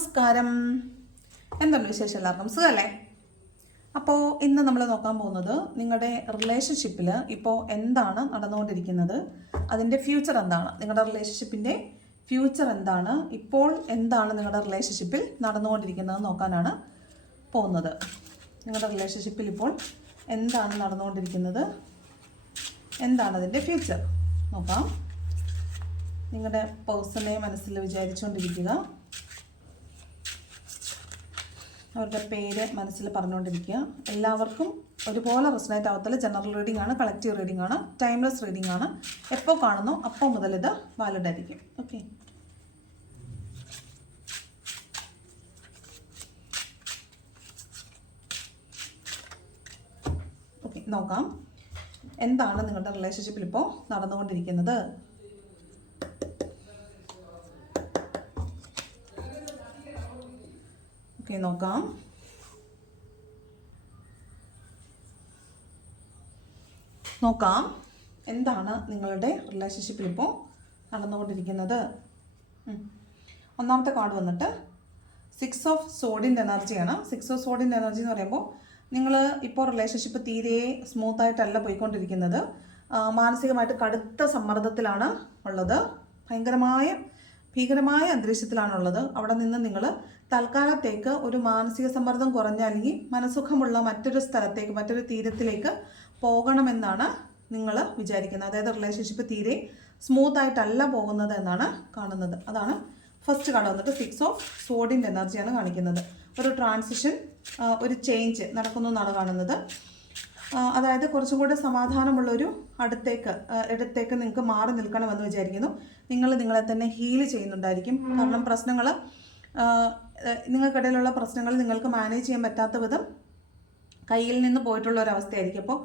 നമസ്കാരം. എന്തുണ്ട് വിശേഷം എല്ലാവർക്കും? സുഖമല്ലേ അപ്പോൾ ഇന്ന് നമ്മൾ നോക്കാൻ പോകുന്നത് നിങ്ങളുടെ റിലേഷൻഷിപ്പിൽ ഇപ്പോൾ എന്താണ് നടന്നുകൊണ്ടിരിക്കുന്നത്? അതിന്റെ ഫ്യൂച്ചർ എന്താണ്? നിങ്ങളുടെ റിലേഷൻഷിപ്പിന്റെ ഫ്യൂച്ചർ എന്താണ്? ഇപ്പോൾ എന്താണ് നിങ്ങളുടെ റിലേഷൻഷിപ്പിൽ നടന്നുകൊണ്ടിരിക്കുന്നത് നോക്കാനാണ് പോകുന്നത്. നിങ്ങളുടെ റിലേഷൻഷിപ്പിൽ ഇപ്പോൾ എന്താണ് നടന്നുകൊണ്ടിരിക്കുന്നത്? എന്താണ് അതിന്റെ ഫ്യൂച്ചർ നോക്കാം. നിങ്ങളുടെ പേഴ്സണെ മനസ്സിൽ വിചാരിച്ചുകൊണ്ടിരിക്കുക അവരുടെ പേര് മനസ്സിൽ പറഞ്ഞുകൊണ്ടിരിക്കുക. എല്ലാവർക്കും ഒരുപോലെ റെസനേറ്റ് ആവത്തില്ല. ജനറൽ റീഡിംഗ് ആണ് കളക്റ്റീവ് റീഡിംഗ് ആണ് ടൈംലെസ് റീഡിംഗ് ആണ്. എപ്പോൾ കാണുന്നു അപ്പോൾ മുതൽ ഇത് വാലിഡ് ആയിരിക്കും. ഓക്കെ ഓക്കെ നോക്കാം. എന്താണ് നിങ്ങളുടെ റിലേഷൻഷിപ്പിൽ ഇപ്പോൾ നടന്നുകൊണ്ടിരിക്കുന്നത്? ഓക്കെ നോക്കാം നോക്കാം എന്താണ് നിങ്ങളുടെ റിലേഷൻഷിപ്പിൽ ഇപ്പോൾ നടന്നുകൊണ്ടിരിക്കുന്നത്. ഒന്നാമത്തെ കാർഡ് വന്നിട്ട് സിക്സ് ഓഫ് സോഡിന്റെ എനർജിയാണ് സിക്സ് ഓഫ് സോഡിന്റെ എനർജി എന്ന് പറയുമ്പോൾ നിങ്ങൾ ഇപ്പോൾ റിലേഷൻഷിപ്പ് തീരെ സ്മൂത്തായിട്ടല്ല പോയിക്കൊണ്ടിരിക്കുന്നത്. മാനസികമായിട്ട് കടുത്ത സമ്മർദ്ദത്തിലാണ് ഉള്ളത്. ഭയങ്കരമായ ഭീകരമായ അന്തരീക്ഷത്തിലാണുള്ളത്. അവിടെ നിന്ന് നിങ്ങൾ തൽക്കാലത്തേക്ക് ഒരു മാനസിക സമ്മർദ്ദം കുറഞ്ഞ അല്ലെങ്കിൽ മനസുഖമുള്ള മറ്റൊരു സ്ഥലത്തേക്ക് മറ്റൊരു തീരത്തിലേക്ക് പോകണമെന്നാണ് നിങ്ങൾ വിചാരിക്കുന്നത്. അതായത് റിലേഷൻഷിപ്പ് തീരെ സ്മൂത്ത് ആയിട്ടല്ല പോകുന്നത് എന്നാണ് കാണുന്നത്. അതാണ് ഫസ്റ്റ് കാർഡ് വന്നിട്ട് സിക്സ് ഓഫ് സോഡിന്റെ എനർജിയാണ് കാണിക്കുന്നത്. ഒരു ട്രാൻസിഷൻ ഒരു ചേഞ്ച് നടക്കുന്നു എന്നാണ് കാണുന്നത്. അതായത് കുറച്ചും കൂടെ സമാധാനമുള്ളൊരു അടുത്തേക്ക് ഇടത്തേക്ക് നിങ്ങൾക്ക് മാറി നിൽക്കണമെന്ന് വിചാരിക്കുന്നു. നിങ്ങൾ നിങ്ങളെ തന്നെ ഹീൽ ചെയ്യുന്നുണ്ടായിരിക്കും. കാരണം പ്രശ്നങ്ങൾ നിങ്ങൾക്കിടയിലുള്ള പ്രശ്നങ്ങൾ നിങ്ങൾക്ക് മാനേജ് ചെയ്യാൻ പറ്റാത്ത വിധം കയ്യിൽ നിന്ന് പോയിട്ടുള്ള ഒരു അവസ്ഥയായിരിക്കും. അപ്പോൾ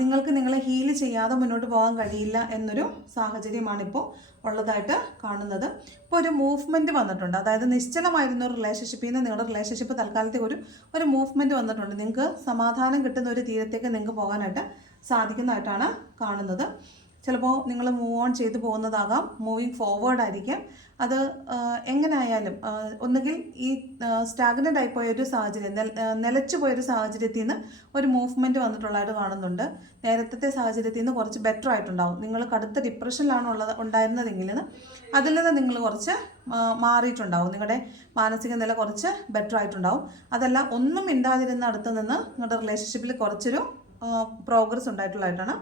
നിങ്ങൾക്ക് നിങ്ങളെ ഹീൽ ചെയ്യാതെ മുന്നോട്ട് പോകാൻ കഴിയില്ല എന്നൊരു സാഹചര്യമാണ് ഇപ്പോൾ ഉള്ളതായിട്ട് കാണുന്നത്. ഇപ്പോൾ ഒരു മൂവ്മെന്റ് വന്നിട്ടുണ്ട്. അതായത് നിശ്ചലമായിരുന്ന ഒരു റിലേഷൻഷിപ്പിൽ നിന്ന് നിങ്ങളുടെ റിലേഷൻഷിപ്പ് തൽക്കാലത്തേക്ക് ഒരു ഒരു മൂവ്മെന്റ് വന്നിട്ടുണ്ട്. നിങ്ങൾക്ക് സമാധാനം കിട്ടുന്ന ഒരു തീരത്തേക്ക് നിങ്ങൾക്ക് പോകാനായിട്ട് സാധിക്കുന്നതായിട്ടാണ് കാണുന്നത്. ചിലപ്പോൾ നിങ്ങൾ മൂവ് ഓൺ ചെയ്തു പോകുന്നതാകാം. മൂവിങ് ഫോർവേഡ് ആയിരിക്കാം. അത് എങ്ങനെയായാലും ഒന്നുകിൽ ഈ സ്റ്റാഗ്നന്റ് ആയി ഒരു സാഹചര്യം നിലച്ചു പോയൊരു സാഹചര്യത്തിൽ നിന്ന് ഒരു മൂവ്മെന്റ് വന്നിട്ടുള്ളതായിട്ട് കാണുന്നുണ്ട്. നേരത്തെ സാഹചര്യത്തിൽ നിന്ന് കുറച്ച് ബെറ്റർ ആയിട്ടുണ്ടാവും. നിങ്ങൾ കടുത്ത ഡിപ്രഷനിലാണ് ഉള്ളത് ഉണ്ടായിരുന്നതെങ്കിൽ അതിൽ നിന്ന് നിങ്ങൾ കുറച്ച് മാറിയിട്ടുണ്ടാവും. നിങ്ങളുടെ മാനസിക നില കുറച്ച് ബെറ്റർ ആയിട്ടുണ്ടാവും. അതല്ല ഒന്നും മിണ്ടാതിരുന്ന അടുത്ത് നിന്ന് നിങ്ങളുടെ റിലേഷൻഷിപ്പിൽ കുറച്ചൊരു പ്രോഗ്രസ് ഉണ്ടായിട്ടുള്ളതായിട്ടാണ്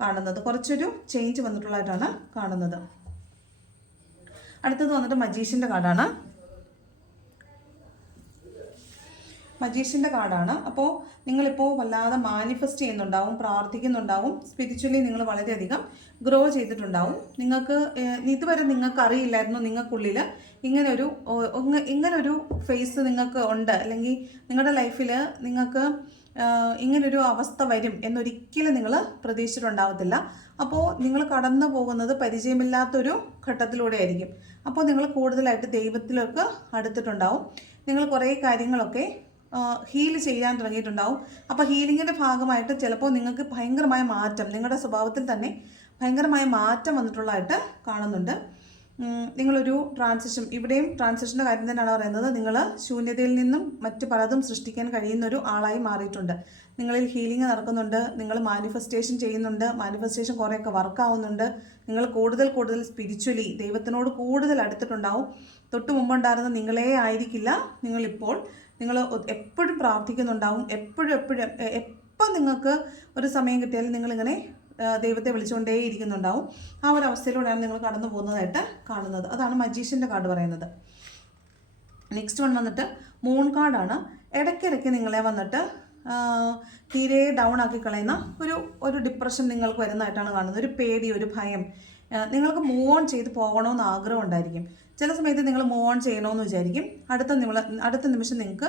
കാണുന്നത്. കുറച്ചൊരു ചേഞ്ച് വന്നിട്ടുള്ളതായിട്ടാണ് കാണുന്നത്. അടുത്തത് വന്നിട്ട് മജീഷിന്റെ കാർഡാണ്. മജീഷിന്റെ കാർഡാണ്. അപ്പോൾ നിങ്ങളിപ്പോൾ വല്ലാതെ മാനിഫെസ്റ്റ് ചെയ്യുന്നുണ്ടാവും പ്രാർത്ഥിക്കുന്നുണ്ടാവും. സ്പിരിച്വലി നിങ്ങൾ വളരെയധികം ഗ്രോ ചെയ്തിട്ടുണ്ടാവും. നിങ്ങൾക്ക് ഇതുവരെ നിങ്ങൾക്ക് അറിയില്ലായിരുന്നു നിങ്ങൾക്കുള്ളിൽ ഇങ്ങനൊരു ഇങ്ങനൊരു ഫേസ് നിങ്ങൾക്ക് ഉണ്ട്. അല്ലെങ്കിൽ നിങ്ങളുടെ ലൈഫിൽ നിങ്ങൾക്ക് ഇങ്ങനൊരു അവസ്ഥ വരും എന്നൊരിക്കലും നിങ്ങൾ പ്രതീക്ഷിച്ചിട്ടുണ്ടാവത്തില്ല. അപ്പോൾ നിങ്ങൾ കടന്നു പോകുന്നത് പരിചയമില്ലാത്തൊരു ഘട്ടത്തിലൂടെ ആയിരിക്കും അപ്പോൾ നിങ്ങൾ കൂടുതലായിട്ട് ദൈവത്തിലേക്ക് അടുത്തിട്ടുണ്ടാവും. നിങ്ങൾ കുറേ കാര്യങ്ങളൊക്കെ ഹീൽ ചെയ്യാൻ തുടങ്ങിയിട്ടുണ്ടാവും. അപ്പോൾ ഹീലിങ്ങിന്റെ ഭാഗമായിട്ട് ചിലപ്പോൾ നിങ്ങൾക്ക് ഭയങ്കരമായ മാറ്റം നിങ്ങളുടെ സ്വഭാവത്തിൽ തന്നെ ഭയങ്കരമായ മാറ്റം വന്നിട്ടുള്ളതായിട്ട് കാണുന്നുണ്ട്. നിങ്ങളൊരു ട്രാൻസിഷൻ ഇവിടെയും ട്രാൻസിഷന്റെ കാര്യം തന്നെയാണ് പറയുന്നത്. നിങ്ങൾ ശൂന്യതയിൽ നിന്നും മറ്റ് പലതും സൃഷ്ടിക്കാൻ കഴിയുന്ന ഒരു ആളായി മാറിയിട്ടുണ്ട്. നിങ്ങളിൽ ഹീലിംഗ് നടക്കുന്നുണ്ട് നിങ്ങൾ മാനിഫെസ്റ്റേഷൻ ചെയ്യുന്നുണ്ട് മാനിഫെസ്റ്റേഷൻ കുറേയൊക്കെ വർക്കാവുന്നുണ്ട് നിങ്ങൾ കൂടുതൽ കൂടുതൽ സ്പിരിച്വലി ദൈവത്തിനോട് കൂടുതൽ അടുത്തിട്ടുണ്ടാവും. തൊട്ട് മുമ്പുണ്ടായിരുന്ന നിങ്ങളെ ആയിരിക്കില്ല നിങ്ങളിപ്പോൾ. നിങ്ങൾ എപ്പോഴും പ്രാർത്ഥിക്കുന്നുണ്ടാവും. എപ്പോഴും എപ്പോഴും എപ്പോൾ നിങ്ങൾക്ക് ഒരു സമയം കിട്ടിയാലും നിങ്ങളിങ്ങനെ ദൈവത്തെ വിളിച്ചുകൊണ്ടേ ഇരിക്കുന്നുണ്ടാവും ആ ഒരു അവസ്ഥയിലൂടെയാണ് നിങ്ങൾ കടന്നു പോകുന്നതായിട്ട് കാണുന്നത്. അതാണ് മജീഷ്യന്റെ കാർഡ് പറയുന്നത്. നെക്സ്റ്റ് വൺ വന്നിട്ട് മൂൺ കാർഡാണ് ഇടയ്ക്കിടയ്ക്ക് നിങ്ങളെ വന്നിട്ട് തീരെ ഡൗൺ ആക്കി കളയുന്ന ഒരു ഒരു ഡിപ്രഷൻ നിങ്ങൾക്ക് വരുന്നതായിട്ടാണ് കാണുന്നത്. ഒരു പേടി ഒരു ഭയം. നിങ്ങൾക്ക് മൂവ് ഓൺ ചെയ്ത് പോകണമെന്ന് ആഗ്രഹം ഉണ്ടായിരിക്കും. ചില സമയത്ത് നിങ്ങൾ മൂവ് ഓൺ ചെയ്യണമെന്ന് വിചാരിക്കും. അടുത്ത നിങ്ങൾ അടുത്ത നിമിഷം നിങ്ങൾക്ക്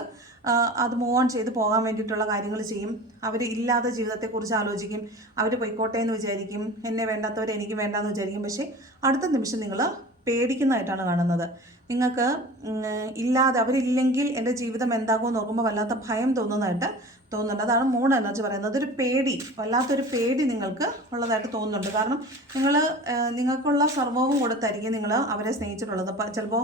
അത് മൂവ് ഓൺ ചെയ്ത് പോകാൻ വേണ്ടിയിട്ടുള്ള കാര്യങ്ങൾ ചെയ്യും. അവർ ഇല്ലാത്ത ജീവിതത്തെക്കുറിച്ച് ആലോചിക്കും. അവർ പൊയ്ക്കോട്ടെ എന്ന് വിചാരിക്കും. എന്നെ വേണ്ടാത്തവർ എനിക്ക് വേണ്ടാന്ന് വിചാരിക്കും. പക്ഷേ അടുത്ത നിമിഷം നിങ്ങൾ പേടിക്കുന്നതായിട്ടാണ് കാണുന്നത്. നിങ്ങൾക്ക് ഇല്ലാതെ അവരില്ലെങ്കിൽ എന്റെ ജീവിതം എന്താകുമെന്ന് നോക്കുമ്പോൾ വല്ലാത്ത ഭയം തോന്നുന്നതായിട്ട് തോന്നുന്നുണ്ട്. അതാണ് മൂൺ എനർജി പറയുന്നത്. അതൊരു പേടി വല്ലാത്തൊരു പേടി നിങ്ങൾക്ക് ഉള്ളതായിട്ട് തോന്നുന്നുണ്ട്. കാരണം നിങ്ങൾ നിങ്ങൾക്കുള്ള സർവവും കൊടുത്തായിരിക്കും നിങ്ങൾ അവരെ സ്നേഹിച്ചിട്ടുള്ളത്. അപ്പം ചിലപ്പോൾ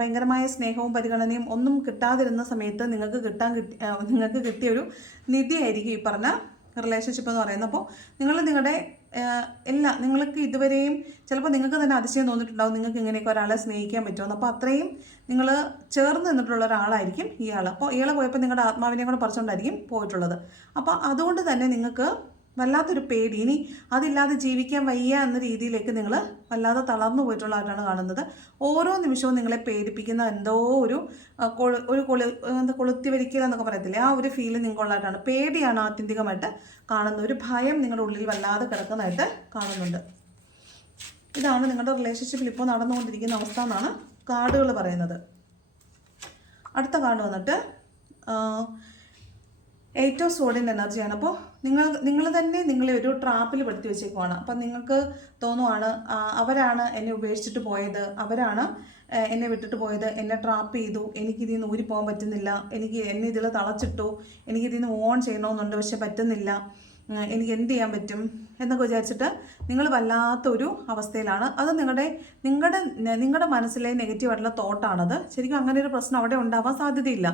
ഭയങ്കരമായ സ്നേഹവും പരിഗണനയും ഒന്നും കിട്ടാതിരുന്ന സമയത്ത് നിങ്ങൾക്ക് കിട്ടാൻ കിട്ടി നിങ്ങൾക്ക് കിട്ടിയൊരു നിധിയായിരിക്കും ഈ പറഞ്ഞ റിലേഷൻഷിപ്പ് എന്ന് പറയുന്നത്. അപ്പോൾ നിങ്ങൾ നിങ്ങളുടെ എല്ലാ നിങ്ങൾക്ക് ഇതുവരെയും ചിലപ്പോൾ നിങ്ങൾക്ക് തന്നെ അതിശയം തോന്നിയിട്ടുണ്ടാവും നിങ്ങൾക്ക് ഇങ്ങനെയൊക്കെ ഒരാളെ സ്നേഹിക്കാൻ പറ്റുമെന്ന്. അപ്പോൾ അത്രയും നിങ്ങൾ ചേർന്ന് നിന്നിട്ടുള്ള ഒരാളായിരിക്കും ഇയാൾ അപ്പോൾ ഇയാൾ പോയപ്പോൾ നിങ്ങളുടെ ആത്മാവിനെ കൂടെ പറിച്ചുകൊണ്ടായിരിക്കും പോയിട്ടുള്ളത്. അപ്പോൾ അതുകൊണ്ട് തന്നെ നിങ്ങൾക്ക് വല്ലാത്തൊരു പേടി. ഇനി അതില്ലാതെ ജീവിക്കാൻ വയ്യ എന്ന രീതിയിലേക്ക് നിങ്ങൾ വല്ലാതെ തളർന്നു പോയിട്ടുള്ളതായിട്ടാണ് കാണുന്നത്. ഓരോ നിമിഷവും നിങ്ങളെ പേടിപ്പിക്കുന്ന എന്തോ ഒരു ഒരു കൊളു എന്താ കൊളുത്തി വരിക്കൽ എന്നൊക്കെ പറയത്തില്ലേ? ആ ഒരു ഫീൽ നിങ്ങൾക്കുള്ളതായിട്ടാണ്. പേടിയാണ് ആത്യന്തികമായിട്ട് കാണുന്നത്. ഒരു ഭയം നിങ്ങളുടെ ഉള്ളിൽ വല്ലാതെ കിടക്കുന്നതായിട്ട് കാണുന്നുണ്ട്. ഇതാണ് നിങ്ങളുടെ റിലേഷൻഷിപ്പിൽ ഇപ്പോൾ നടന്നുകൊണ്ടിരിക്കുന്ന അവസ്ഥ എന്നാണ് കാർഡുകൾ പറയുന്നത്. അടുത്ത കാർഡ് വന്നിട്ട് എയ്റ്റ് ഓഫ് സോഡിന്റെ എനർജിയാണ് അപ്പോൾ നിങ്ങൾ നിങ്ങൾ തന്നെ നിങ്ങളെ ഒരു ട്രാപ്പിൽ പെടുത്തി വെച്ചേക്കുവാണ്. അപ്പം നിങ്ങൾക്ക് തോന്നുവാണ് അവരാണ് എന്നെ ഉപേക്ഷിച്ചിട്ട് പോയത്. അവരാണ് എന്നെ വിട്ടിട്ട് പോയത്. എന്നെ ട്രാപ്പ് ചെയ്തു. എനിക്കിതിൽ നിന്ന് ഊരി പോകാൻ പറ്റുന്നില്ല. എനിക്ക് എന്നെ ഇതിൽ തളച്ചിട്ടു. എനിക്കിതിൽ നിന്ന് ഓൺ ചെയ്യണമെന്നുണ്ട്. പക്ഷെ പറ്റുന്നില്ല. എനിക്ക് എന്ത് ചെയ്യാൻ പറ്റും? എന്നൊക്കെ വിചാരിച്ചിട്ട് നിങ്ങൾ വല്ലാത്തൊരു അവസ്ഥയിലാണ്. അത് നിങ്ങളുടെ നിങ്ങളുടെ നിങ്ങളുടെ മനസ്സിലെ നെഗറ്റീവായിട്ടുള്ള തോട്ടാണത് ശരിക്കും അങ്ങനെ ഒരു പ്രശ്നം അവിടെ ഉണ്ടാവാൻ സാധ്യതയില്ല.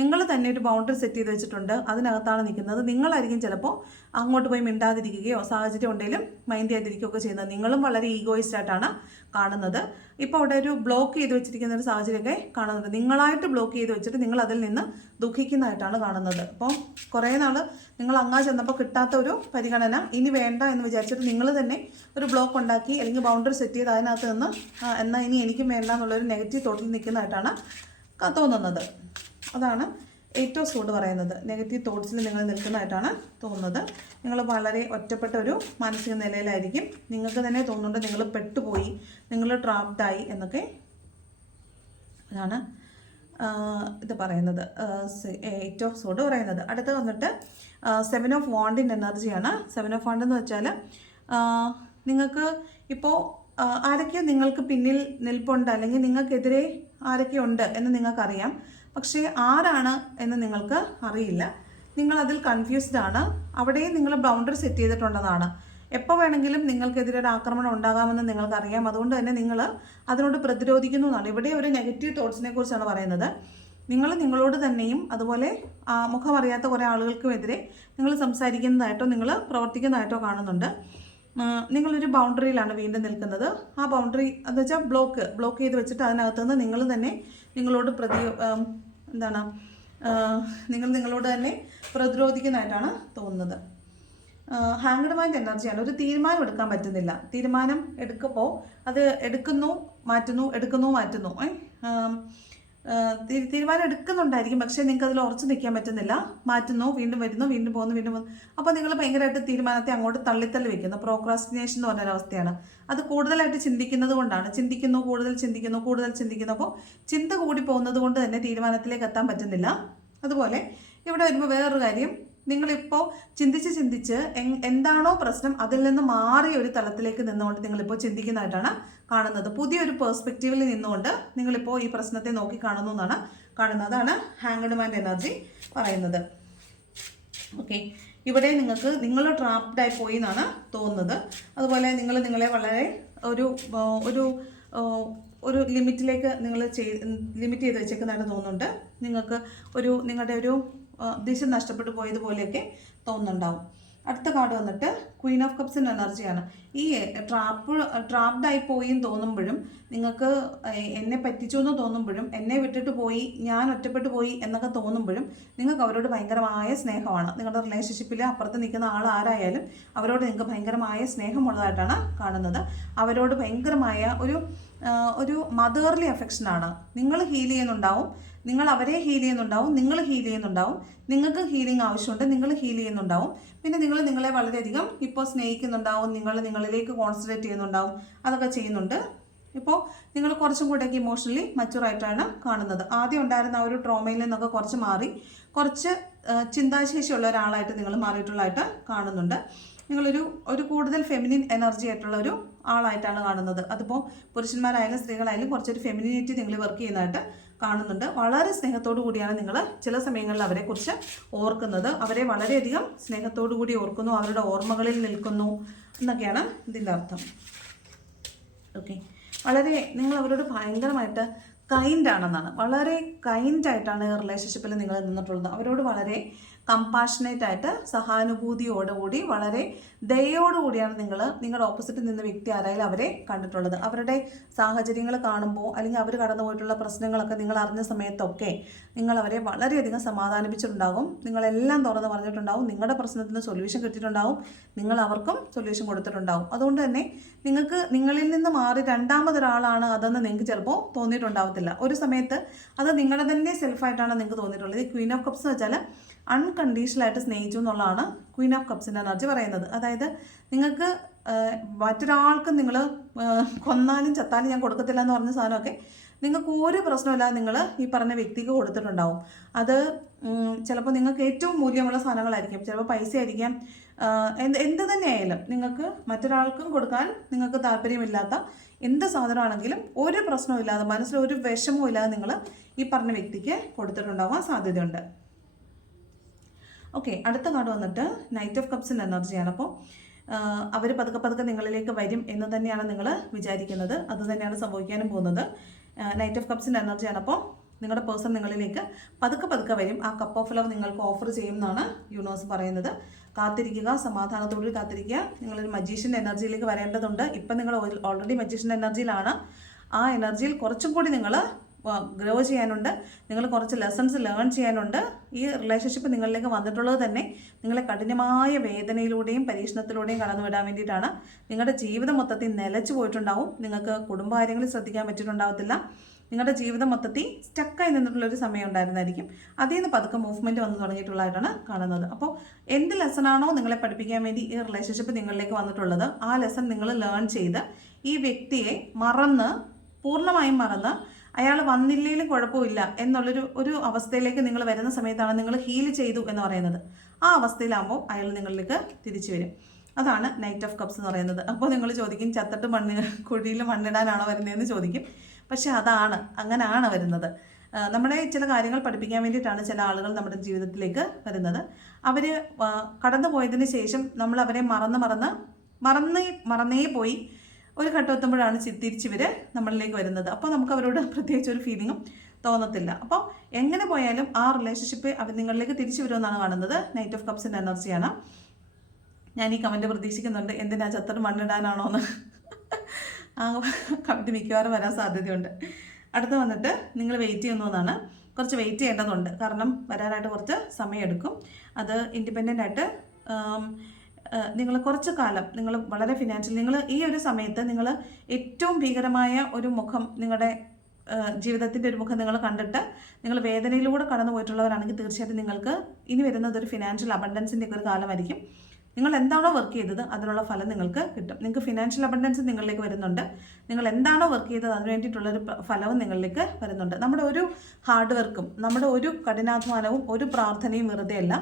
നിങ്ങൾ തന്നെ ഒരു ബൗണ്ടറി സെറ്റ് ചെയ്ത് വെച്ചിട്ടുണ്ട്. അതിനകത്താണ് നിൽക്കുന്നത്. നിങ്ങളായിരിക്കും ചിലപ്പോൾ അങ്ങോട്ട് പോയി മിണ്ടാതിരിക്കുകയോ സാഹചര്യം ഉണ്ടെങ്കിലും മൈൻഡ് ചെയ്യാതിരിക്കുകയൊക്കെ ചെയ്യുന്നത്. നിങ്ങളും വളരെ ഈഗോയിസ്റ്റ് ആയിട്ടാണ് കാണുന്നത്. ഇപ്പോൾ അവിടെ ഒരു ബ്ലോക്ക് ചെയ്ത് വെച്ചിരിക്കുന്ന ഒരു സാഹചര്യമൊക്കെ കാണുന്നുണ്ട്. നിങ്ങളായിട്ട് ബ്ലോക്ക് ചെയ്ത് വെച്ചിട്ട് നിങ്ങൾ അതിൽ നിന്ന് ദുഃഖിക്കുന്നതായിട്ടാണ് കാണുന്നത്. അപ്പോൾ കുറേ നാൾ നിങ്ങൾ അങ്ങാ ചെന്നപ്പോൾ കിട്ടാത്ത ഒരു പരിഗണന ഇനി വേണ്ട എന്ന് വിചാരിച്ചിട്ട് നിങ്ങൾ തന്നെ ഒരു ബ്ലോക്ക് ഉണ്ടാക്കി അല്ലെങ്കിൽ ബൗണ്ടറി സെറ്റ് ചെയ്ത് അതിനകത്ത് നിന്ന് എന്നാൽ ഇനി എനിക്കും വേണ്ട എന്നുള്ളൊരു നെഗറ്റീവ് തോട്ടിൽ നിൽക്കുന്നതായിട്ടാണ് തോന്നുന്നത്. അതാണ് ഏറ്റവും സൂട് പറയുന്നത്. നെഗറ്റീവ് തോട്ട്സിൽ നിങ്ങൾ നിൽക്കുന്നതായിട്ടാണ് തോന്നുന്നത്. നിങ്ങൾ വളരെ ഒറ്റപ്പെട്ട ഒരു മാനസിക നിലയിലായിരിക്കും. നിങ്ങൾക്ക് തന്നെ തോന്നുന്നുണ്ട് നിങ്ങൾ പെട്ടുപോയി നിങ്ങൾ ട്രാപ്ഡായി എന്നൊക്കെ. അതാണ് ഇത് പറയുന്നത്. എയ്റ്റ് ഓഫ് സോഡ് പറയുന്നത്. അടുത്ത് വന്നിട്ട് സെവൻ ഓഫ് വാണ്ടിന്റെ എനർജിയാണ്. സെവൻ ഓഫ് വാണ്ട് എന്ന് വെച്ചാൽ നിങ്ങൾക്ക് ഇപ്പോൾ ആരൊക്കെയോ നിങ്ങൾക്ക് പിന്നിൽ നിൽപ്പുണ്ട് അല്ലെങ്കിൽ നിങ്ങൾക്കെതിരെ ആരൊക്കെയുണ്ട് എന്ന് നിങ്ങൾക്കറിയാം. പക്ഷേ ആരാണ് എന്ന് നിങ്ങൾക്ക് അറിയില്ല. നിങ്ങൾ അതിൽ കൺഫ്യൂസ്ഡ് ആണ്. അവിടെയും നിങ്ങൾ ബൗണ്ടറി സെറ്റ് ചെയ്തിട്ടുള്ളതാണ്. എപ്പോൾ വേണമെങ്കിലും നിങ്ങൾക്കെതിരെ ഒരു ആക്രമണം ഉണ്ടാകാമെന്ന് നിങ്ങൾക്കറിയാം. അതുകൊണ്ട് തന്നെ നിങ്ങൾ അതിനോട് പ്രതിരോധിക്കുന്നു എന്നാണ്. ഇവിടെ ഒരു നെഗറ്റീവ് തോട്ട്സിനെ കുറിച്ചാണ് പറയുന്നത്. നിങ്ങൾ നിങ്ങളോട് തന്നെയും അതുപോലെ മുഖമറിയാത്ത മുഖം അറിയാത്ത കുറേ ആളുകൾക്കുമെതിരെ നിങ്ങൾ സംസാരിക്കുന്നതായിട്ടോ നിങ്ങൾ പ്രവർത്തിക്കുന്നതായിട്ടോ കാണുന്നുണ്ട്. നിങ്ങളൊരു ബൗണ്ടറിയിലാണ് വീണ്ടും നിൽക്കുന്നത്. ആ ബൗണ്ടറി എന്ന് വെച്ചാൽ ബ്ലോക്ക് ബ്ലോക്ക് ചെയ്ത് വെച്ചിട്ട് അതിനകത്ത് നിന്ന് നിങ്ങൾ തന്നെ നിങ്ങളോട് പ്രതി എന്താണ് നിങ്ങൾ നിങ്ങളോട് തന്നെ പ്രതിരോധിക്കുന്നതായിട്ടാണ് തോന്നുന്നത്. ഹാങ്ഡ് മൈൻഡ് എനർജിയാണ് ഒരു തീരുമാനം എടുക്കാൻ പറ്റുന്നില്ല. തീരുമാനം എടുക്കുമ്പോൾ അത് എടുക്കുന്നു മാറ്റുന്നു എടുക്കുന്നു മാറ്റുന്നു. തീരുമാനം എടുക്കുന്നുണ്ടായിരിക്കും. പക്ഷേ നിങ്ങൾക്ക് അതിൽ ഉറച്ചു നിൽക്കാൻ പറ്റുന്നില്ല. മാറ്റുന്നു വീണ്ടും വരുന്നു വീണ്ടും പോകുന്നു വീണ്ടും പോകുന്നു. അപ്പോൾ നിങ്ങൾ ഭയങ്കരമായിട്ട് തീരുമാനത്തെ അങ്ങോട്ട് തള്ളിത്തള്ളി വെക്കുന്നു. പ്രോക്രാസ്റ്റിനേഷൻ എന്ന് പറഞ്ഞൊരവസ്ഥയാണ് അത് കൂടുതലായിട്ട് ചിന്തിക്കുന്നത് കൊണ്ടാണ്. ചിന്തിക്കുന്നു കൂടുതൽ ചിന്തിക്കുന്നു കൂടുതൽ ചിന്തിക്കുന്നു. അപ്പോൾ ചിന്ത കൂടി പോകുന്നത് കൊണ്ട് തന്നെ തീരുമാനത്തിലേക്ക് എത്താൻ പറ്റുന്നില്ല. അതുപോലെ ഇവിടെ വരുമ്പോൾ വേറൊരു കാര്യം. നിങ്ങളിപ്പോൾ ചിന്തിച്ച് ചിന്തിച്ച് എന്താണോ പ്രശ്നം അതിൽ നിന്ന് മാറിയ ഒരു തലത്തിലേക്ക് നിന്നുകൊണ്ട് നിങ്ങളിപ്പോൾ ചിന്തിക്കുന്നതായിട്ടാണ് കാണുന്നത്. പുതിയൊരു പേഴ്സ്പെക്റ്റീവിൽ നിന്നുകൊണ്ട് നിങ്ങളിപ്പോൾ ഈ പ്രശ്നത്തെ നോക്കി കാണുന്നു എന്നാണ് കാണുന്നത്. അതാണ് ഹാങ്ഡ് മൈൻഡ് എനർജി പറയുന്നത്. ഓക്കെ ഇവിടെ നിങ്ങൾക്ക് നിങ്ങൾ ട്രാപ്ഡായി പോയി എന്നാണ് തോന്നുന്നത്. അതുപോലെ നിങ്ങൾ നിങ്ങളെ വളരെ ഒരു ഒരു ഒരു ലിമിറ്റിലേക്ക് നിങ്ങൾ ചെയ് ലിമിറ്റ് ചെയ്ത് വെച്ചേക്കുന്നതായിട്ട് തോന്നുന്നുണ്ട്. നിങ്ങൾക്ക് ഒരു നിങ്ങളുടെ ഒരു ദിശ നഷ്ടപ്പെട്ടു പോയതുപോലെയൊക്കെ തോന്നുന്നുണ്ടാവും. അടുത്ത കാർഡ് വന്നിട്ട് ക്വീൻ ഓഫ് കപ്സിന്റെ എനർജിയാണ് ഈ ട്രാപ്പ് ട്രാപ്ഡായി പോയി എന്ന് തോന്നുമ്പോഴും നിങ്ങൾക്ക് എന്നെ പറ്റിച്ചു എന്ന് തോന്നുമ്പോഴും എന്നെ വിട്ടിട്ട് പോയി ഞാൻ ഒറ്റപ്പെട്ടു പോയി എന്നൊക്കെ തോന്നുമ്പോഴും നിങ്ങൾക്ക് അവരോട് ഭയങ്കരമായ സ്നേഹമാണ്. നിങ്ങളുടെ റിലേഷൻഷിപ്പിൽ അപ്പുറത്ത് നിൽക്കുന്ന ആൾ ആരായാലും അവരോട് നിങ്ങൾക്ക് ഭയങ്കരമായ സ്നേഹമുള്ളതായിട്ടാണ് കാണുന്നത്. അവരോട് ഭയങ്കരമായ ഒരു ഒരു മദർലി അഫെക്ഷനാണ് നിങ്ങൾ ഹീൽ ചെയ്യുന്നുണ്ടാവും നിങ്ങൾ അവരെ ഹീൽ ചെയ്യുന്നുണ്ടാവും നിങ്ങൾ ഹീൽ ചെയ്യുന്നുണ്ടാവും നിങ്ങൾക്ക് ഹീലിംഗ് ആവശ്യമുണ്ട് നിങ്ങൾ ഹീൽ ചെയ്യുന്നുണ്ടാവും. പിന്നെ നിങ്ങൾ നിങ്ങളെ വളരെയധികം ഇപ്പോൾ സ്നേഹിക്കുന്നുണ്ടാവും നിങ്ങൾ നിങ്ങളിലേക്ക് കോൺസെൻട്രേറ്റ് ചെയ്യുന്നുണ്ടാവും അതൊക്കെ ചെയ്യുന്നുണ്ട്. ഇപ്പോൾ നിങ്ങൾ കുറച്ചും കൂടെയൊക്കെ ഇമോഷണലി മച്ചുറായിട്ടാണ് കാണുന്നത്. ആദ്യം ഉണ്ടായിരുന്ന ആ ഒരു ട്രോമയിൽ നിന്നൊക്കെ കുറച്ച് മാറി കുറച്ച് ചിന്താശേഷിയുള്ള ഒരാളായിട്ട് നിങ്ങൾ മാറിയിട്ടുള്ളതായിട്ട് കാണുന്നുണ്ട്. നിങ്ങളൊരു ഒരു കൂടുതൽ ഫെമിനിൻ എനർജി ആയിട്ടുള്ള ഒരു ആളായിട്ടാണ് കാണുന്നത്. അതിപ്പോൾ പുരുഷന്മാരായാലും സ്ത്രീകളായാലും കുറച്ചൊരു ഫെമിനിറ്റി നിങ്ങൾ വർക്ക് ചെയ്യുന്നതായിട്ട് കാണുന്നുണ്ട്. വളരെ സ്നേഹത്തോടു കൂടിയാണ് നിങ്ങൾ ചില സമയങ്ങളിൽ അവരെക്കുറിച്ച് ഓർക്കുന്നത്. അവരെ വളരെയധികം സ്നേഹത്തോടു കൂടി ഓർക്കുന്നു. അവരുടെ ഓർമ്മകളിൽ നിൽക്കുന്നു എന്നൊക്കെയാണ് ഇതിന്റെ അർത്ഥം. ഓക്കെ വളരെ നിങ്ങൾ അവരോട് ഭയങ്കരമായിട്ട് കൈൻഡ് ആണെന്നാണ്. വളരെ കൈൻഡ് ആയിട്ടാണ് റിലേഷൻഷിപ്പിൽ നിങ്ങൾ നിന്നിട്ടുള്ളത്. അവരോട് വളരെ കമ്പാഷനേറ്റ് ആയിട്ട് സഹാനുഭൂതിയോടുകൂടി വളരെ ദയോടുകൂടിയാണ് നിങ്ങൾ നിങ്ങളുടെ ഓപ്പോസിറ്റ് നിന്ന വ്യക്തി ആരായാലും അവരെ കണ്ടിട്ടുള്ളത്. അവരുടെ സാഹചര്യങ്ങൾ കാണുമ്പോൾ അല്ലെങ്കിൽ അവർ കടന്നു പോയിട്ടുള്ള പ്രശ്നങ്ങളൊക്കെ നിങ്ങൾ അറിഞ്ഞ സമയത്തൊക്കെ നിങ്ങൾ അവരെ വളരെയധികം സമാധാനിപ്പിച്ചിട്ടുണ്ടാകും. നിങ്ങളെല്ലാം തുറന്ന് പറഞ്ഞിട്ടുണ്ടാവും നിങ്ങളുടെ പ്രശ്നത്തിന് സൊല്യൂഷൻ കിട്ടിയിട്ടുണ്ടാവും നിങ്ങൾ അവർക്കും സൊല്യൂഷൻ കൊടുത്തിട്ടുണ്ടാകും. അതുകൊണ്ട് തന്നെ നിങ്ങൾക്ക് നിങ്ങളിൽ നിന്ന് മാറി രണ്ടാമതൊരാളാണ് അതെന്ന് നിങ്ങൾക്ക് ചിലപ്പോൾ തോന്നിയിട്ടുണ്ടാവത്തില്ല. ഒരു സമയത്ത് അത് നിങ്ങളുടെ തന്നെ സെൽഫായിട്ടാണ് നിങ്ങൾക്ക് തോന്നിയിട്ടുള്ളത്. ഈ ക്വീൻ ഓഫ് കപ്സ് എന്ന് വെച്ചാൽ അൺകണ്ടീഷണലായിട്ട് സ്നേഹിച്ചു എന്നുള്ളതാണ് ക്വീൻ ഓഫ് കപ്സിന്റെ എനർജി പറയുന്നത്. അതായത് നിങ്ങൾക്ക് മറ്റൊരാൾക്കും നിങ്ങൾ കൊന്നാലും ചത്താലും ഞാൻ കൊടുക്കത്തില്ല എന്ന് പറഞ്ഞ സാധനമൊക്കെ നിങ്ങൾക്ക് ഒരു പ്രശ്നമില്ലാതെ നിങ്ങൾ ഈ പറഞ്ഞ വ്യക്തിക്ക് കൊടുത്തിട്ടുണ്ടാവും. അത് ചിലപ്പോൾ നിങ്ങൾക്ക് ഏറ്റവും മൂല്യമുള്ള സാധനങ്ങളായിരിക്കും. ചിലപ്പോൾ പൈസ ആയിരിക്കാം എന്ത് എന്ത് തന്നെയായാലും നിങ്ങൾക്ക് മറ്റൊരാൾക്കും കൊടുക്കാൻ നിങ്ങൾക്ക് താല്പര്യമില്ലാത്ത എന്ത് സാധനമാണെങ്കിലും ഒരു പ്രശ്നവും മനസ്സിൽ ഒരു വിഷമവും ഇല്ലാതെ നിങ്ങൾ ഈ പറഞ്ഞ വ്യക്തിക്ക് കൊടുത്തിട്ടുണ്ടാവാൻ സാധ്യതയുണ്ട്. ഓക്കെ അടുത്ത കാർഡ് വന്നിട്ട് നൈറ്റ് ഓഫ് കപ്സിന്റെ എനർജിയാണ് അപ്പോൾ അവർ പതുക്കെ പതുക്കെ നിങ്ങളിലേക്ക് വരും എന്ന് തന്നെയാണ് നിങ്ങൾ വിചാരിക്കുന്നത്. അത് തന്നെയാണ് സംഭവിക്കാനും പോകുന്നത്. നൈറ്റ് ഓഫ് കപ്സിന്റെ എനർജിയാണ് അപ്പോൾ നിങ്ങളുടെ പേഴ്സൺ നിങ്ങളിലേക്ക് പതുക്കെ പതുക്കെ വരും. ആ കപ്പ് ഓഫ് ലവ് നിങ്ങൾക്ക് ഓഫർ ചെയ്യും എന്നാണ് യൂണിവേഴ്സ് പറയുന്നത്. കാത്തിരിക്കുക സമാധാനത്തോടെ കാത്തിരിക്കുക. നിങ്ങളൊരു മജീഷ്യന്റെ എനർജിയിലേക്ക് വരേണ്ടതുണ്ട്. ഇപ്പം നിങ്ങൾ ഓൾറെഡി മജീഷ്യന്റെ എനർജിയിലാണ് ആ എനർജിയിൽ കുറച്ചും കൂടി നിങ്ങൾ ഗ്രോ ചെയ്യാനുണ്ട്. നിങ്ങൾ കുറച്ച് ലെസൺസ് ലേൺ ചെയ്യാനുണ്ട്. ഈ റിലേഷൻഷിപ്പ് നിങ്ങളിലേക്ക് വന്നിട്ടുള്ളത് തന്നെ നിങ്ങളെ കഠിനമായ വേദനയിലൂടെയും പരീക്ഷണത്തിലൂടെയും കടന്നു വിടാൻ വേണ്ടിയിട്ടാണ്. നിങ്ങളുടെ ജീവിതം മൊത്തത്തിൽ നിലച്ചു പോയിട്ടുണ്ടാവും. നിങ്ങൾക്ക് കുടുംബകാര്യങ്ങളിൽ ശ്രദ്ധിക്കാൻ പറ്റിയിട്ടുണ്ടാവത്തില്ല. നിങ്ങളുടെ ജീവിതം മൊത്തത്തിൽ സ്റ്റക്കായി നിന്നിട്ടുള്ളൊരു സമയം ഉണ്ടായിരുന്നായിരിക്കും. അതിൽ നിന്ന് പതുക്കെ മൂവ്മെന്റ് വന്നു തുടങ്ങിയിട്ടുള്ളതായിട്ടാണ് കാണുന്നത്. അപ്പോൾ എന്ത് ലെസണാണോ നിങ്ങളെ പഠിപ്പിക്കാൻ വേണ്ടി ഈ റിലേഷൻഷിപ്പ് നിങ്ങളിലേക്ക് വന്നിട്ടുള്ളത് ആ ലെസൺ നിങ്ങൾ ലേൺ ചെയ്ത് ഈ വ്യക്തിയെ മറന്ന് പൂർണമായും മറന്ന് അയാൾ വന്നില്ലെങ്കിലും കുഴപ്പമില്ല എന്നുള്ളൊരു ഒരു അവസ്ഥയിലേക്ക് നിങ്ങൾ വരുന്ന സമയത്താണ് നിങ്ങൾ ഹീൽ ചെയ്തു എന്ന് പറയുന്നത്. ആ അവസ്ഥയിലാകുമ്പോൾ അയാൾ നിങ്ങളിലേക്ക് തിരിച്ചു വരും. അതാണ് നൈറ്റ് ഓഫ് കപ്സ് എന്ന് പറയുന്നത്. അപ്പോൾ നിങ്ങൾ ചോദിക്കും ചത്തട്ട് മണ്ണ് കുഴിയിൽ മണ്ണിടാനാണോ വരുന്നതെന്ന് ചോദിക്കും. പക്ഷേ അതാണ് അങ്ങനെയാണ് വരുന്നത്. നമ്മളെ ചില കാര്യങ്ങൾ പഠിപ്പിക്കാൻ വേണ്ടിയിട്ടാണ് ചില ആളുകൾ നമ്മുടെ ജീവിതത്തിലേക്ക് വരുന്നത്. അവർ കടന്നു പോയതിന് ശേഷം നമ്മൾ അവരെ മറന്ന് മറന്ന് മറന്നേ മറന്നേ പോയി. ഒരു ഘട്ടം എത്തുമ്പോഴാണ് തിരിച്ച് ഇവർ നമ്മളിലേക്ക് വരുന്നത്. അപ്പോൾ നമുക്ക് അവരോട് പ്രത്യേകിച്ച് ഒരു ഫീലിങ്ങും തോന്നത്തില്ല. അപ്പോൾ എങ്ങനെ പോയാലും ആ റിലേഷൻഷിപ്പ് അവർ നിങ്ങളിലേക്ക് തിരിച്ചു വരുമെന്നാണ് കാണുന്നത്. നൈറ്റ് ഓഫ് കപ്സിന്റെ എനർജിയാണ്. ഞാൻ ഈ കമന്റ് പ്രതീക്ഷിക്കുന്നുണ്ട്. എന്തിനാ ചത്തർ മണ്ണിടാനാണോ എന്ന്. ആ കമന്റ് മിക്കവാറും വരാൻ സാധ്യതയുണ്ട്. അടുത്ത് വന്നിട്ട് നിങ്ങൾ വെയിറ്റ് ചെയ്യുന്നതാണ് കുറച്ച് വെയിറ്റ് ചെയ്യേണ്ടതുണ്ട്. കാരണം വരാനായിട്ട് കുറച്ച് സമയമെടുക്കും. അത് ഇൻഡിപെൻഡന്റ് ആയിട്ട് നിങ്ങൾ കുറച്ച് കാലം നിങ്ങൾ വളരെ ഫിനാൻഷ്യൽ നിങ്ങൾ ഈ ഒരു സമയത്ത് നിങ്ങൾ ഏറ്റവും ഭീകരമായ ഒരു മുഖം നിങ്ങളുടെ ജീവിതത്തിന്റെ ഒരു മുഖം നിങ്ങൾ കണ്ടിട്ട് നിങ്ങൾ വേദനയിലൂടെ കടന്നു പോയിട്ടുള്ളവരാണെങ്കിൽ തീർച്ചയായിട്ടും നിങ്ങൾക്ക് ഇനി വരുന്നത് ഒരു ഫിനാൻഷ്യൽ അബണ്ടൻസിന്റെ ഒക്കെ ഒരു കാലമായിരിക്കും. നിങ്ങൾ എന്താണോ വർക്ക് ചെയ്തത് അതിനുള്ള ഫലം നിങ്ങൾക്ക് കിട്ടും. നിങ്ങൾക്ക് ഫിനാൻഷ്യൽ അബണ്ടൻസ് നിങ്ങളിലേക്ക് വരുന്നുണ്ട്. നിങ്ങൾ എന്താണോ വർക്ക് ചെയ്തത് അതിന് വേണ്ടിയിട്ടുള്ളൊരു ഫലവും നിങ്ങളിലേക്ക് വരുന്നുണ്ട്. നമ്മുടെ ഒരു ഹാർഡ് വർക്കും നമ്മുടെ ഒരു കഠിനാധ്വാനവും ഒരു പ്രാർത്ഥനയും വെറുതെ അല്ല.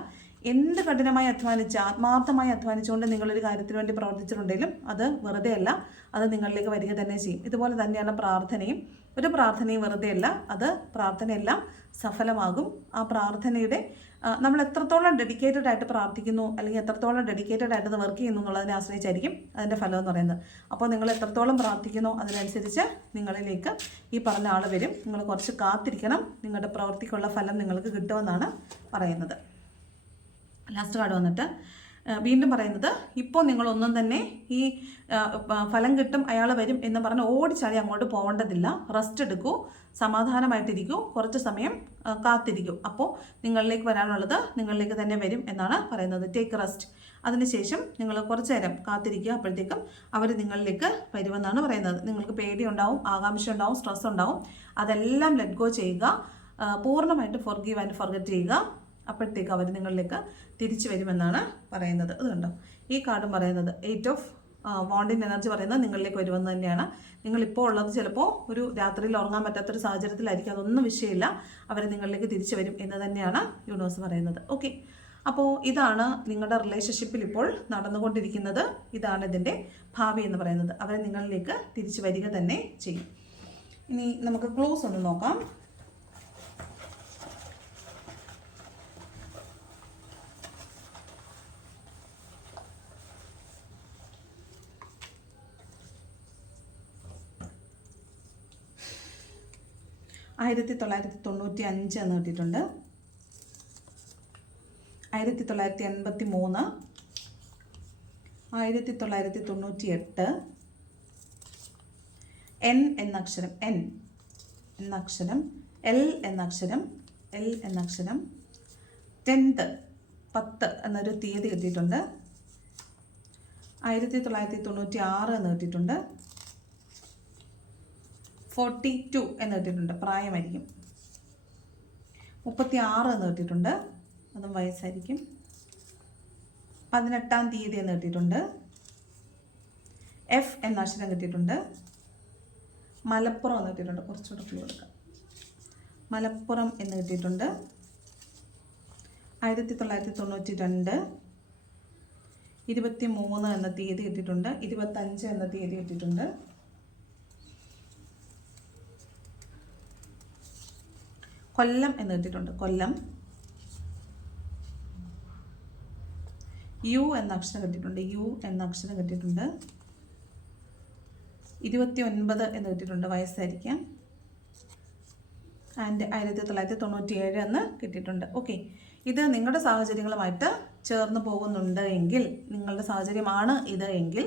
എന്ത് കഠിനമായി അധ്വാനിച്ച് ആത്മാർത്ഥമായി അധ്വാനിച്ചുകൊണ്ട് നിങ്ങളൊരു കാര്യത്തിന് വേണ്ടി പ്രവർത്തിച്ചിട്ടുണ്ടെങ്കിലും അത് വെറുതെ അല്ല അത് നിങ്ങളിലേക്ക് വരിക തന്നെ ചെയ്യും. ഇതുപോലെ തന്നെയാണ് പ്രാർത്ഥനയും. ഒരു പ്രാർത്ഥനയും വെറുതെ അല്ല അത് പ്രാർത്ഥനയെല്ലാം സഫലമാകും. ആ പ്രാർത്ഥനയുടെ നമ്മൾ എത്രത്തോളം ഡെഡിക്കേറ്റഡ് ആയിട്ട് പ്രാർത്ഥിക്കുന്നു അല്ലെങ്കിൽ എത്രത്തോളം ഡെഡിക്കേറ്റഡ് ആയിട്ട് വർക്ക് ചെയ്യുന്നു എന്നുള്ളതിനെ ആശ്രയിച്ചായിരിക്കും അതിന്റെ ഫലം എന്ന് പറയുന്നത്. അപ്പോൾ നിങ്ങൾ എത്രത്തോളം പ്രാർത്ഥിക്കുന്നു അതിനനുസരിച്ച് നിങ്ങളിലേക്ക് ഈ പറഞ്ഞ ആൾ വരും. നിങ്ങൾ കുറച്ച് കാത്തിരിക്കണം. നിങ്ങളുടെ പ്രവൃത്തിക്കുള്ള ഫലം നിങ്ങൾക്ക് കിട്ടുമെന്നാണ് പറയുന്നത്. ലാസ്റ്റ് കാർഡ് വന്നിട്ട്. വീണ്ടും പറയുന്നത് ഇപ്പോൾ നിങ്ങളൊന്നും തന്നെ ഈ ഫലം കിട്ടും അയാൾ വരും എന്ന് പറഞ്ഞ് ഓടിച്ചാടി അങ്ങോട്ട് പോകേണ്ടതില്ല. റെസ്റ്റ് എടുക്കൂ സമാധാനമായിട്ടിരിക്കൂ കുറച്ച് സമയം കാത്തിരിക്കും. അപ്പോൾ നിങ്ങളിലേക്ക് വരാനുള്ളത് നിങ്ങളിലേക്ക് തന്നെ വരും എന്നാണ് പറയുന്നത്. ടേക്ക് റെസ്റ്റ് അതിനുശേഷം നിങ്ങൾ കുറച്ച് നേരം കാത്തിരിക്കുക. അപ്പോഴത്തേക്കും അവർ നിങ്ങളിലേക്ക് വരുമെന്നാണ് പറയുന്നത്. നിങ്ങൾക്ക് പേടിയുണ്ടാവും ആകാംക്ഷ ഉണ്ടാവും സ്ട്രെസ് ഉണ്ടാവും. അതെല്ലാം ലെറ്റ് ഗോ ചെയ്യുക. പൂർണമായിട്ട് ഫോർഗീവ് ആൻഡ് ഫോർഗറ്റ് ചെയ്യുക. അപ്പോഴത്തേക്ക് അവർ നിങ്ങളിലേക്ക് തിരിച്ചു വരുമെന്നാണ് പറയുന്നത്. അത് കണ്ടോ? ഈ കാർഡും പറയുന്നത് എയ്റ്റ് ഓഫ് വാണ്ടിൻ എനർജി പറയുന്നത് നിങ്ങളിലേക്ക് വരുമെന്ന് തന്നെയാണ്. നിങ്ങളിപ്പോൾ ഉള്ളത് ചിലപ്പോൾ ഒരു രാത്രിയിൽ ഉറങ്ങാൻ പറ്റാത്തൊരു സാഹചര്യത്തിലായിരിക്കും. അതൊന്നും വിഷയമില്ല. അവർ നിങ്ങളിലേക്ക് തിരിച്ചു വരും എന്ന് തന്നെയാണ് യൂണിവേഴ്സ് പറയുന്നത്. ഓക്കെ അപ്പോൾ ഇതാണ് നിങ്ങളുടെ റിലേഷൻഷിപ്പിൽ ഇപ്പോൾ നടന്നുകൊണ്ടിരിക്കുന്നത്. ഇതാണ് ഇതിന്റെ ഭാവി എന്ന് പറയുന്നത്. അവരെ നിങ്ങളിലേക്ക് തിരിച്ചു വരിക തന്നെ ചെയ്യും. ഇനി നമുക്ക് ക്ലോസ് ഒന്ന് നോക്കാം. ആയിരത്തി തൊള്ളായിരത്തി തൊണ്ണൂറ്റി അഞ്ച് എന്ന് കിട്ടിയിട്ടുണ്ട്. ആയിരത്തി തൊള്ളായിരത്തി എൺപത്തി മൂന്ന് ആയിരത്തി തൊള്ളായിരത്തി തൊണ്ണൂറ്റി എട്ട് എൻ എന്ന അക്ഷരം എൻ എന്ന അക്ഷരം എൽ എന്ന അക്ഷരം എൽ എന്ന അക്ഷരം. ടെൻത്ത് പത്ത് എന്നൊരു തീയതി കിട്ടിയിട്ടുണ്ട്. ആയിരത്തി തൊള്ളായിരത്തി തൊണ്ണൂറ്റി ആറ് എന്ന് കിട്ടിയിട്ടുണ്ട്. ഫോർട്ടി ടു എന്ന് കിട്ടിയിട്ടുണ്ട് പ്രായമായിരിക്കും. മുപ്പത്തി ആറ് എന്ന് കിട്ടിയിട്ടുണ്ട് അതും വയസ്സായിരിക്കും. പതിനെട്ടാം തീയതി എന്ന് കിട്ടിയിട്ടുണ്ട് എഫ് എന്ന അക്ഷരം കിട്ടിയിട്ടുണ്ട്. മലപ്പുറം എന്ന് കിട്ടിയിട്ടുണ്ട്. കുറച്ചുകൂടെ ക്ലൂ കൊടുക്കാം മലപ്പുറം എന്ന് കിട്ടിയിട്ടുണ്ട്. ആയിരത്തി തൊള്ളായിരത്തി തൊണ്ണൂറ്റി രണ്ട് ഇരുപത്തി മൂന്ന് എന്ന തീയതി കിട്ടിയിട്ടുണ്ട്. ഇരുപത്തഞ്ച് എന്ന തീയതി കിട്ടിയിട്ടുണ്ട്. കൊല്ലം എന്ന് കിട്ടിയിട്ടുണ്ട് കൊല്ലം. യു എന്ന അക്ഷരം കിട്ടിയിട്ടുണ്ട്. യു എന്ന അക്ഷരം കിട്ടിയിട്ടുണ്ട്. ഇരുപത്തി ഒൻപത് എന്ന് കിട്ടിയിട്ടുണ്ട് വയസ്സായിരിക്കാം. ആൻഡ് ആയിരത്തി തൊള്ളായിരത്തി തൊണ്ണൂറ്റി ഏഴ് എന്ന് കിട്ടിയിട്ടുണ്ട്. ഓക്കെ ഇത് നിങ്ങളുടെ സാഹചര്യങ്ങളുമായിട്ട് ചേർന്ന് പോകുന്നുണ്ട് എങ്കിൽ നിങ്ങളുടെ സാഹചര്യമാണ് ഇത് എങ്കിൽ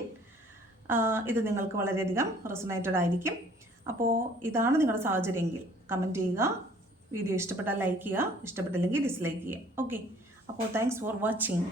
ഇത് നിങ്ങൾക്ക് വളരെയധികം റെസണേറ്റഡ് ആയിരിക്കും. അപ്പോൾ ഇതാണ് നിങ്ങളുടെ സാഹചര്യമെങ്കിൽ കമന്റ് ചെയ്യുക. വീഡിയോ ഇഷ്ടപ്പെട്ടാൽ ലൈക്ക് ചെയ്യുക ഇഷ്ടപ്പെട്ടില്ലെങ്കിൽ ഡിസ്ലൈക്ക് ചെയ്യുക. ഓക്കെ അപ്പോൾ താങ്ക്സ് ഫോർ വാച്ചിങ്